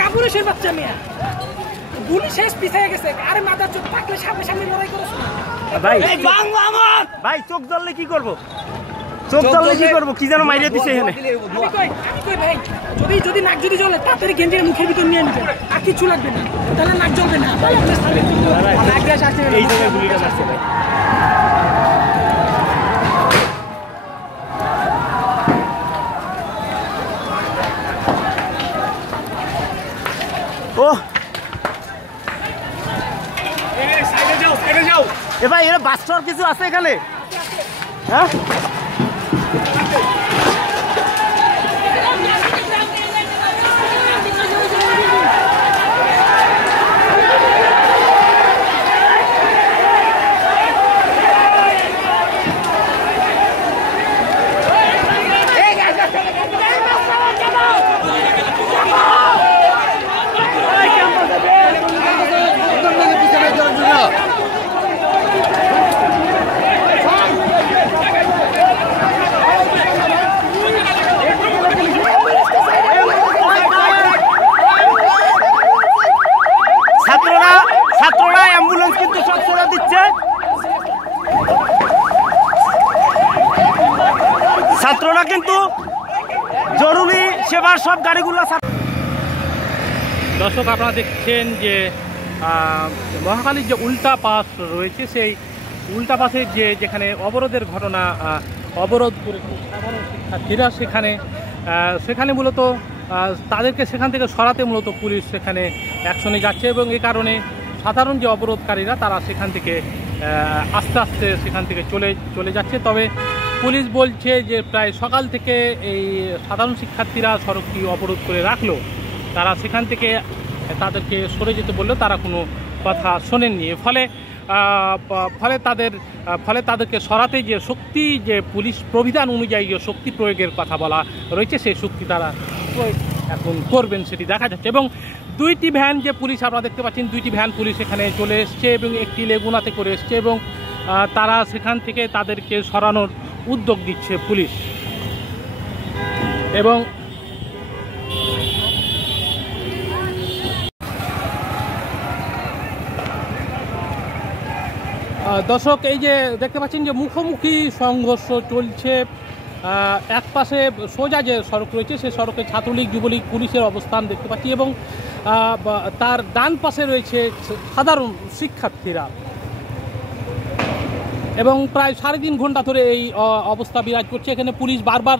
কাপুরুষের বাচ্চা মেয়ে পুলিশ শেষ পিছিয়ে গেছে। আরে মাদার চোখ থাকলে সামনে সামনে লড়াই করছ ভাই। ভাই চোখ জ্বললে কি করব? চোখ জ্বললে কি করব? কি যেন মাইরে দিছে এখানে। আমি কই ভাই যদি নাক যদি জ্বলে তাড়াতাড়ি গেঞ্জির মুখের ভিতর নিয়ে নিবেন, আর কিছু লাগবে না, তাহলে নাক জ্বলবে না। এই জায়গায় গুলিটা মারছে ভাই। ও এ ভাই এরা বাচ্চার কিছু আছে এখানে? হ্যাঁ ছাত্ররা অ্যাম্বুলেন্স কিন্তু সবসময় দিচ্ছে। ছাত্ররা কিন্তু জরুরি সেবার সব গাড়িগুলো। দর্শক আপনারা দেখছেন যে মহাখালীর যে উল্টা পাস রয়েছে, সেই উল্টা পাসের যেখানে অবরোধের ঘটনা, অবরোধ করেছে সাধারণ শিক্ষার্থীরা, সেখানে মূলত তাদেরকে সেখান থেকে সরাতে মূলত পুলিশ সেখানে অ্যাকশনে যাচ্ছে এবং এই কারণে সাধারণ যে অবরোধকারীরা তারা সেখান থেকে আস্তে আস্তে সেখান থেকে চলে যাচ্ছে। তবে পুলিশ বলছে যে প্রায় সকাল থেকে এই সাধারণ শিক্ষার্থীরা সড়কটি অবরোধ করে রাখলো, তারা সেখান থেকে তাদেরকে সরে যেতে বললেও তারা কোনো কথা শোনেননি। ফলে তাদেরকে সরাতে যে শক্তি, যে পুলিশ প্রবিধান অনুযায়ী যে শক্তি প্রয়োগের কথা বলা রয়েছে, সেই শক্তি তারা এখন করবেন সেটি দেখা যাচ্ছে। এবং দুইটি ভ্যান যে পুলিশ আপনারা দেখতে পাচ্ছেন, দুইটি ভ্যান পুলিশ এখানে চলে এসছে এবং একটি লেগুনাতে করে এসছে এবং তারা সেখান থেকে তাদেরকে সরানোর উদ্যোগ দিচ্ছে পুলিশ। এবং দর্শক এই যে দেখতে পাচ্ছেন যে মুখোমুখি সংঘর্ষ চলছে। এক পাশে সোজা যে সড়ক রয়েছে সেই সড়কে ছাত্রলীগ, যুবলীগ, পুলিশের অবস্থান দেখতে পাচ্ছি এবং তার ডান পাশে রয়েছে সাধারণ শিক্ষার্থীরা এবং প্রায় 3.5 ঘন্টা ধরে এই অবস্থা বিরাজ করছে। এখানে পুলিশ বারবার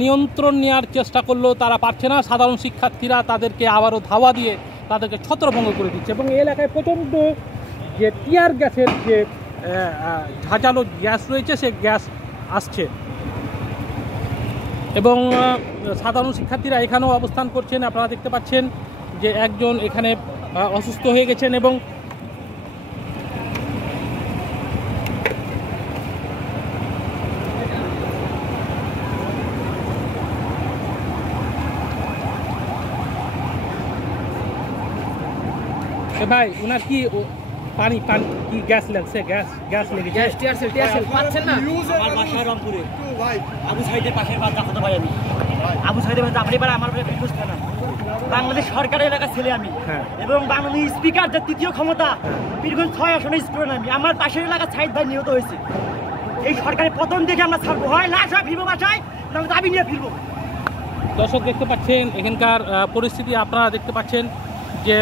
নিয়ন্ত্রণ নেওয়ার চেষ্টা করলেও তারা পারছে না। সাধারণ শিক্ষার্থীরা তাদেরকে আবারও ধাওয়া দিয়ে তাদেরকে ছত্রভঙ্গ করে দিচ্ছে এবং এই এলাকায় প্রচণ্ড যে টিয়ার গ্যাসের যে ঝাঁঝালো গ্যাস রয়েছে সে গ্যাস আসছে এবং সাধারণ শিক্ষার্থীরা এখানেও অবস্থান করছেন। আপনারা দেখতে পাচ্ছেন যে একজন এখানে অসুস্থ হয়ে গেছেন এবং ভাই ওনার কি পানি কি গ্যাস লাগছে? গ্যাস লেগেছে পাচ্ছেন না? আমার বাসা রংপুরে ভাই, আবু সাইদের পাশের বাচ্চা কত ভাই, আমি আবু সাইদের বাচ্চা আপনি পারে আমার বুঝতে না। বাংলাদেশ সরকারের এলাকার ছেলে আমি এবং বাংলাদেশ স্পিকার যে তৃতীয় ক্ষমতা বীরগঞ্জ 6 আসনে স্টুডেন্ট আমি। আমার পাশের এলাকার সাইদ ভাই নিহত হয়েছে। এই সরকারের পতন দেখে আমরা ছাড়বো, হয় লাশ হয় ফিরবো বাসায়, তাহলে দাবি নিয়ে ফিরবো। দর্শক দেখতে পাচ্ছেন এখানকার পরিস্থিতি, আপনারা দেখতে পাচ্ছেন যে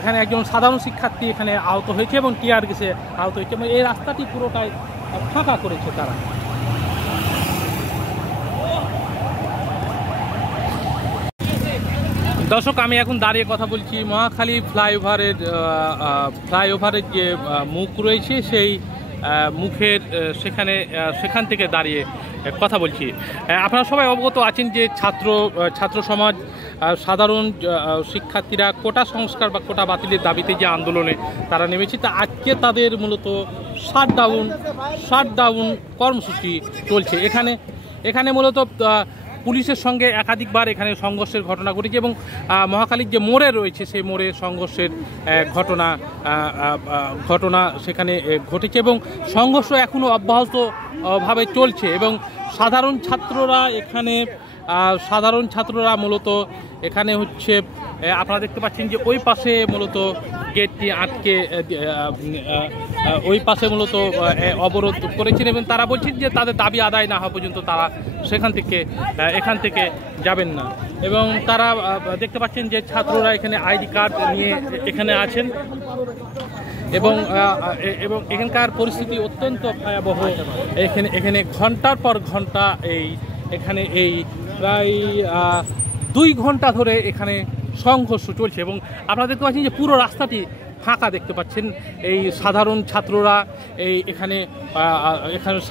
এখানে একজন সাধারণ শিক্ষার্থী এখানে আহত হয়েছে এবং টিয়ার গ্যাসে আহত হয়েছে এবং এই রাস্তাটি পুরোটাই ফাঁকা করেছে তারা। দর্শক আমি এখন দাঁড়িয়ে কথা বলছি মহাখালী ফ্লাইওভারের যে মুখ রয়েছে সেই মুখের সেখান থেকে দাঁড়িয়ে কথা বলছি। আপনারা সবাই অবগত আছেন যে ছাত্র সমাজ, সাধারণ শিক্ষার্থীরা কোটা সংস্কার বা কোটা বাতিলের দাবিতে যে আন্দোলনে তারা নেমেছে, তা আজকে তাদের মূলত শাটডাউন কর্মসূচি চলছে। এখানে মূলত পুলিশের সঙ্গে একাধিকবার এখানে সংঘর্ষের ঘটনা ঘটেছে এবং মহাখালীর যে মোড়ে রয়েছে সেই মোড়ে সংঘর্ষের ঘটনা সেখানে ঘটেছে এবং সংঘর্ষ এখনও অব্যাহতভাবে চলছে এবং সাধারণ ছাত্ররা মূলত এখানে হচ্ছে আপনারা দেখতে পাচ্ছেন যে ওই পাশে মূলত গেটটি আটকে ওই পাশে মূলত অবরোধ করেছেন এবং তারা বলছেন যে তাদের দাবি আদায় না হওয়া পর্যন্ত তারা এখান থেকে যাবেন না। এবং তারা দেখতে পাচ্ছেন যে ছাত্ররা এখানে আইডি কার্ড নিয়ে এখানে আছেন এবং এখানকার পরিস্থিতি অত্যন্ত ভয়াবহ। এখানে ঘন্টার পর ঘন্টা এখানে প্রায় 2 ঘন্টা ধরে এখানে সংঘর্ষ চলছে এবং আপনারা দেখতে পাচ্ছেন যে পুরো রাস্তাটি ফাঁকা দেখতে পাচ্ছেন। এই সাধারণ ছাত্ররা এখানে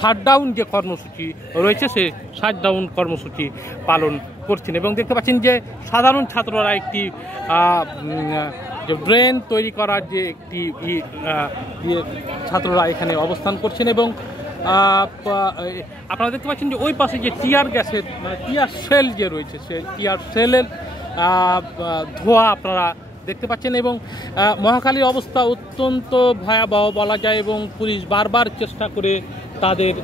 শাটডাউন যে কর্মসূচি রয়েছে সে শাটডাউন কর্মসূচি পালন করছেন এবং দেখতে পাচ্ছেন যে সাধারণ ছাত্ররা একটি যে ড্রেন তৈরি করার যে একটি ছাত্ররা এখানে অবস্থান করছেন এবং আপনারা দেখতে পাচ্ছেন যে ওই পাশে যে টিয়ার গ্যাসের টিয়ার সেল যে রয়েছে সে টিয়ার সেলের ধোঁয়া আপনারা দেখতে পাচ্ছেন এবং মহাখালীর অবস্থা অত্যন্ত ভয়াবহ বলা যায় এবং পুলিশ বারবার চেষ্টা করে তাদের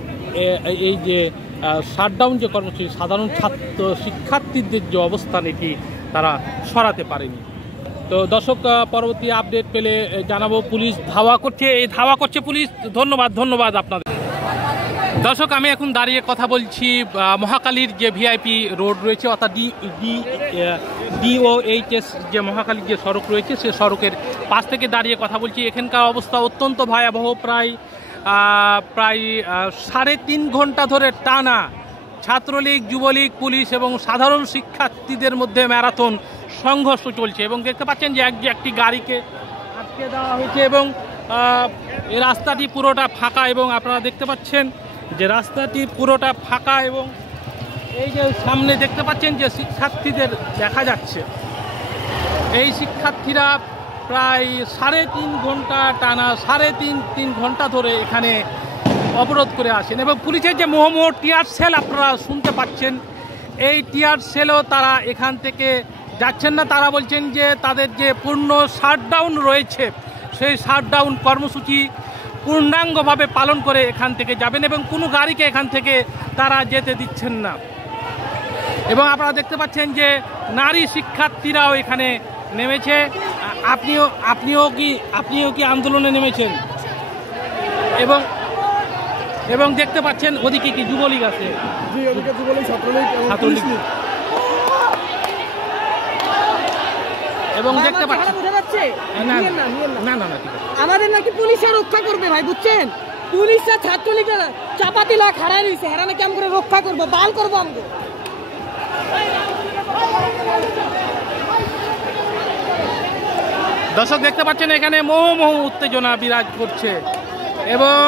এই যে শাটডাউন যে কর্মসূচি সাধারণ শিক্ষার্থীদের যে অবস্থান এটি তারা সরাতে পারেনি। তো দর্শক, পরবর্তী আপডেট পেলে জানাবো। পুলিশ ধাওয়া করছে পুলিশ। ধন্যবাদ আপনাদের। দর্শক, আমি এখন দাঁড়িয়ে কথা বলছি মহাখালীর যে ভিআইপি রোড রয়েছে অর্থাৎ DOHS যে মহাখালীর যে সড়ক রয়েছে সে সড়কের পাশ থেকে দাঁড়িয়ে কথা বলছি। এখানকার অবস্থা অত্যন্ত ভয়াবহ। প্রায় 3.5 ঘন্টা ধরে টানা ছাত্রলীগ, যুবলীগ, পুলিশ এবং সাধারণ শিক্ষার্থীদের মধ্যে ম্যারাথন সংঘর্ষ চলছে এবং দেখতে পাচ্ছেন যে একটি গাড়িকে আটকে দেওয়া হয়েছে এবং এই রাস্তাটি পুরোটা ফাঁকা এবং আপনারা দেখতে পাচ্ছেন যে রাস্তাটি পুরোটা ফাঁকা এবং এই যে সামনে দেখতে পাচ্ছেন যে শিক্ষার্থীদের দেখা যাচ্ছে। এই শিক্ষার্থীরা প্রায় 3.5 ঘন্টা টানা 3.5 ঘন্টা ধরে এখানে অবরোধ করে আসেন এবং পুলিশের যে মোহমোহ টিয়ার সেল আপনারা শুনতে পাচ্ছেন, এই টিয়ার সেলও তারা এখান থেকে যাচ্ছেন না। তারা বলছেন যে তাদের যে পূর্ণ শাটডাউন রয়েছে সেই শাটডাউন কর্মসূচি পূর্ণাঙ্গভাবে পালন করে এখান থেকে যাবেন এবং কোনো গাড়িকে এখান থেকে তারা যেতে দিচ্ছেন না। এবং আপনারা দেখতে পাচ্ছেন যে নারী শিক্ষার্থীরাও এখানে নেমেছে। আপনিও কি আন্দোলনে নেমেছেন? এবং দেখতে পাচ্ছেন ওদিকে কি যুবলীগ আছে, ছাত্রলীগ এবং দেখতে পাচ্ছেন আমাদের নাকি পুলিশে রক্ষা করবে ভাই, বুঝছেন? পুলিশরা ছাত্রলীগের চাপাতিলা খাড়াই রয়েছে, হেরানে কেমন করে রক্ষা করবো, বাল করবো আমাকে। দর্শক দেখতে পাচ্ছেন এখানে মোহমোহ উত্তেজনা বিরাজ করছে এবং